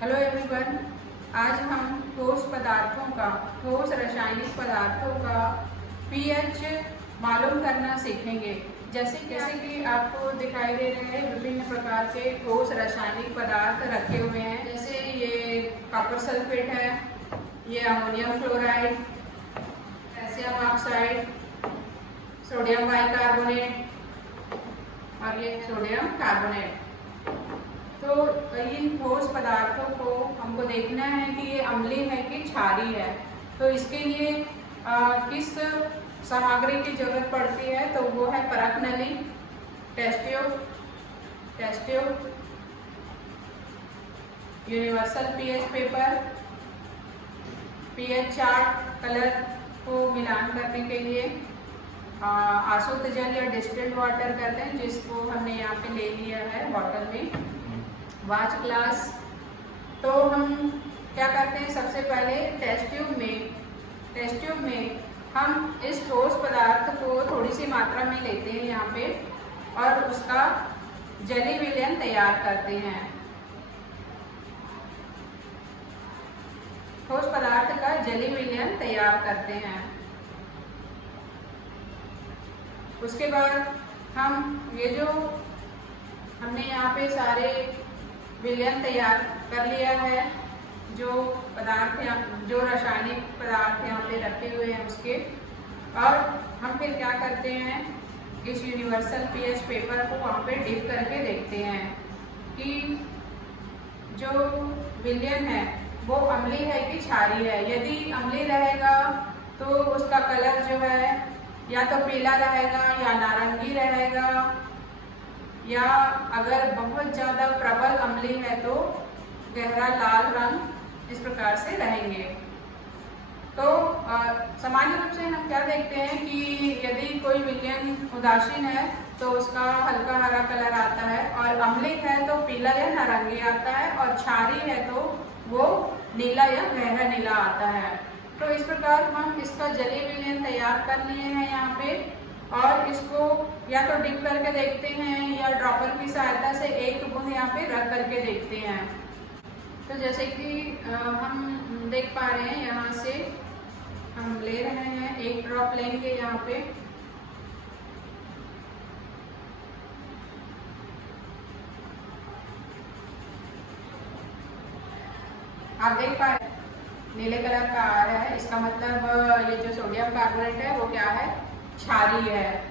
Hello everyone, आज हम ठोस रासायनिक पदार्थों का पीएच मालूम करना सीखेंगे। जैसे कि आपको दिखाई दे रहे हैं, विभिन्न प्रकार के ठोस रासायनिक पदार्थ रखे हुए हैं। जैसे ये कॉपर सल्फेट है, ये ammonium chloride, calcium oxide, sodium bicarbonate और ये सोडियम कार्बोनेट। तो इन ठोस पदार्थों को हमको देखना है कि ये अम्लीय है कि क्षारीय है। तो इसके लिए किस सामग्री की जरूरत पड़ती है, तो वो है परख नली, test tube, universal pH paper, pH chart colour को मिलान करने के लिए, आसुत जल या डिस्टिल्ड वाटर कहते हैं, जिसको हमने यहाँ पे ले लिया है बॉटल में, वाच ग्लास। तो हम क्या करते हैं, सबसे पहले टेस्ट ट्यूब में हम इस ठोस पदार्थ को थोड़ी सी मात्रा में लेते हैं यहाँ पे, और उसका जलीय विलयन तैयार करते हैं। ठोस पदार्थ का जलीय विलयन तैयार करते हैं। उसके बाद हम ये जो हमने यहाँ पे सारे विलयन तैयार कर लिया है, जो रासायनिक पदार्थ यहाँ पे रखे हुए हैं उसके, और हम फिर क्या करते हैं, इस यूनिवर्सल पीएच पेपर को वहाँ पे डिप करके देखते हैं कि जो विलयन है वो अम्लीय है कि क्षारीय है। यदि अम्लीय रहेगा तो उसका कलर जो है या तो पीला रहेगा या नारंगी रहेगा, या अगर बहुत ज़्यादा प्रबल अम्लीय है तो गहरा लाल रंग इस प्रकार से रहेंगे। तो सामान्य रूप से हम क्या देखते हैं कि यदि कोई विलयन उदासीन है तो उसका हल्का हरा कलर आता है, और अम्लीय है तो पीला या नारंगी आता है, और क्षारीय है तो वो नीला या गहरा नीला आता है। तो इस प्रकार हम इसका जलीय विलयन तैयार कर लिए हैं यहाँ पे, और इसको या तो डिप करके देखते हैं या ड्रॉपर की सहायता से एक बूंद यहाँ पे रख करके देखते हैं। तो जैसे कि हम देख पा रहे हैं, यहाँ से हम ले रहे हैं, एक ड्रॉप लेंगे यहाँ पे, आप देख पा रहे हैं नीले कलर का आ रहा है। इसका मतलब ये जो सोडियम कार्बोनेट है वो क्या है, क्षारीय है।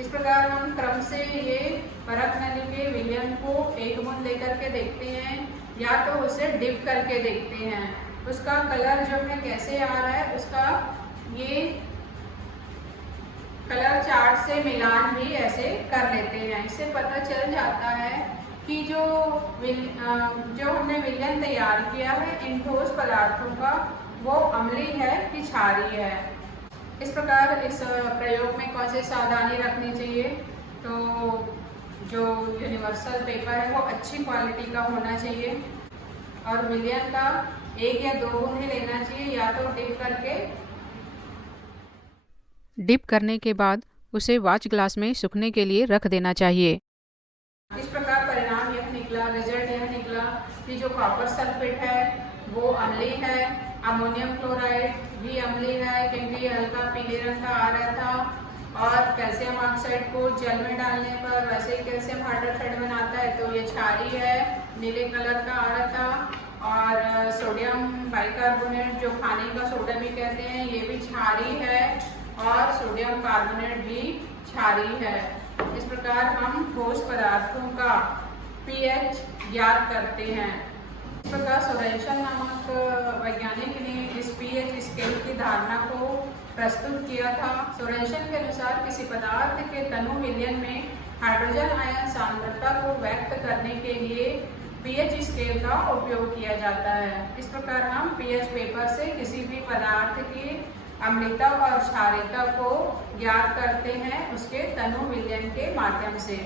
इस प्रकार हम क्रम से ये परख नली के विलयन को एक बूंद लेकर के देखते हैं, या तो उसे डिप करके देखते हैं। उसका कलर जो है कैसे आ रहा है, उसका ये कलर चार्ट से मिलान भी ऐसे कर लेते हैं। इससे पता चल जाता है कि जो हमने विलयन तैयार किया है इन ठोस पदार्थों का, वो अम्लीय है कि क्षारीय है। इस प्रकार इस प्रयोग में कौन सी सावधानी रखनी चाहिए, तो जो यूनिवर्सल पेपर है वो अच्छी क्वालिटी का होना चाहिए, और विलयन का 1 या 2 बूंद ही लेना चाहिए, या तो डिप करने के बाद उसे वाच ग्लास में सूखने के लिए रख देना चाहिए। इस प्रकार परिणाम रिजल्ट यह निकला कि जो कॉपर सल्फेट है वो अम्लीय है, अमोनियम क्लोराइड भी अम्लीय है क्योंकि हल्का पीले रंग का आ रहा था, और कैल्शियम ऑक्साइड को जल में डालने पर वैसे ही कैल्शियम हाइड्रोक्साइड बनाता है तो ये क्षारीय है, नीले कलर का आ रहा था। और सोडियम बाइकार्बोनेट, जो खाने का सोडा भी कहते हैं, ये भी क्षारीय है, और सोडियम कार्बोनेट भी क्षारीय है। इस प्रकार हम ठोस पदार्थों का पीएच ज्ञात करते हैं। इस प्रकार सोरेनसन नामक वैज्ञानिक ने इस पीएच स्केल की धारणा को प्रस्तुत किया था। सोरेनसन के अनुसार किसी पदार्थ के तनु विलयन में हाइड्रोजन आयन सांद्रता को व्यक्त करने के लिए पीएच स्केल का उपयोग किया जाता है। इस प्रकार हम पीएच पेपर से किसी भी पदार्थ की अम्लता और क्षारीयता को ज्ञात करते हैं उसके तनु विलयन के माध्यम से।